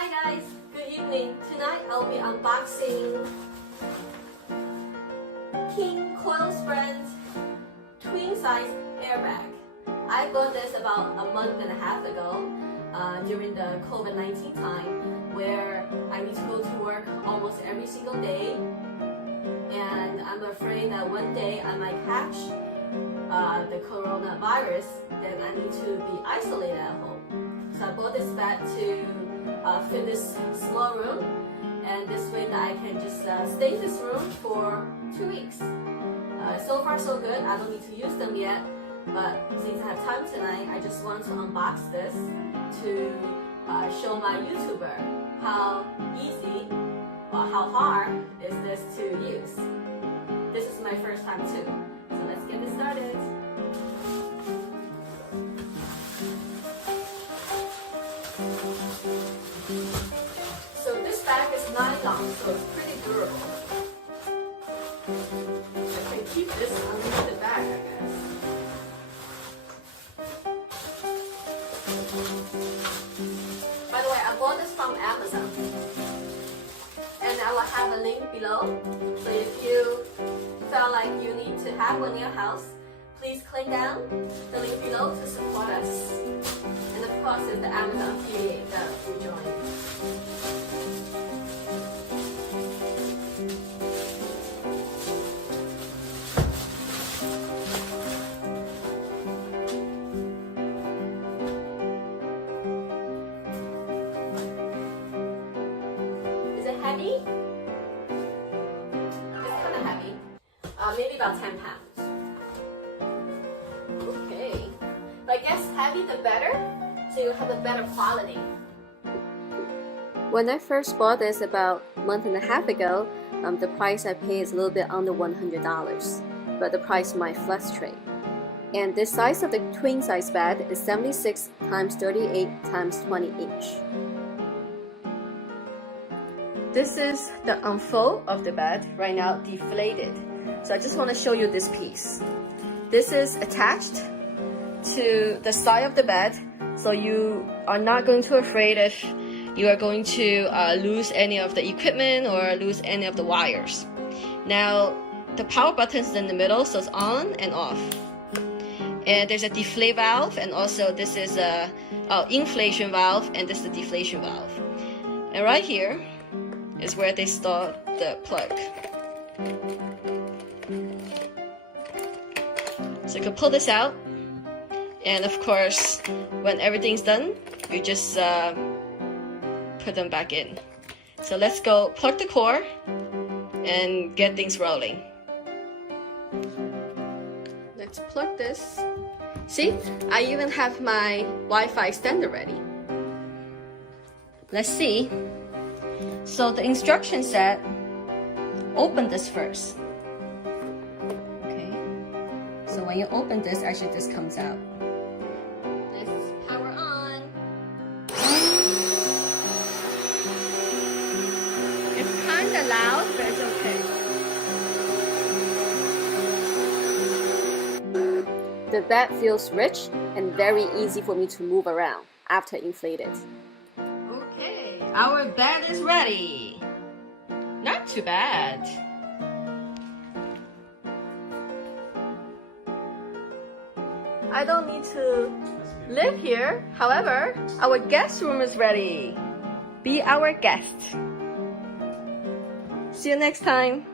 Hi guys, good evening. Tonight I'll be unboxing King Koil Bed twin size airbag. I bought this about a month and a half ago during the COVID-19 time where I need to go to work almost every single day, and I'm afraid that one day I might catch the coronavirus and I need to be isolated at home. So I bought this bed to fit this small room, and this way that I can just stay in this room for 2 weeks. So far so good. I don't need to use them yet, but since I have time tonight, I just want to unbox this to show my YouTuber how easy or how hard is this to use. This is my first time too, so let's get it started. So this bag is nylon, so it's pretty durable. I can keep this underneath the bag, I guess. By the way, I bought this from Amazon, and I will have a link below. So if you felt like you need to have one in your house, please click down the link below to support us. And of course, it's the Amazon affiliate that we joined. Heavy? It's kind of heavy. Maybe about 10 pounds. Okay. But I guess heavy the better, so you have a better quality. When I first bought this about a month and a half ago, the price I paid is a little bit under $100, but the price might fluctuate. And the size of the twin size bed is 76 × 38 × 20 inch. This is the unfold of the bed, right now deflated. So I just want to show you this piece. This is attached to the side of the bed, so you are not going to be afraid if you are going to lose any of the equipment or lose any of the wires. Now, the power button is in the middle, so it's on and off. And there's a deflate valve, and also this is a inflation valve, and this is the deflation valve. And right here is where they store the plug. So you can pull this out, and of course, when everything's done, you just put them back in. So let's go plug the cord and get things rolling. Let's plug this. See, I even have my Wi-Fi extender ready. Let's see. So the instruction said, open this first. Okay. So when you open this, actually this comes out. Let's power on. It's kind of loud, but it's okay. The bed feels rich and very easy for me to move around after inflated. Our bed is ready. Not too bad. I don't need to live here. However, our guest room is ready. Be our guest. See you next time.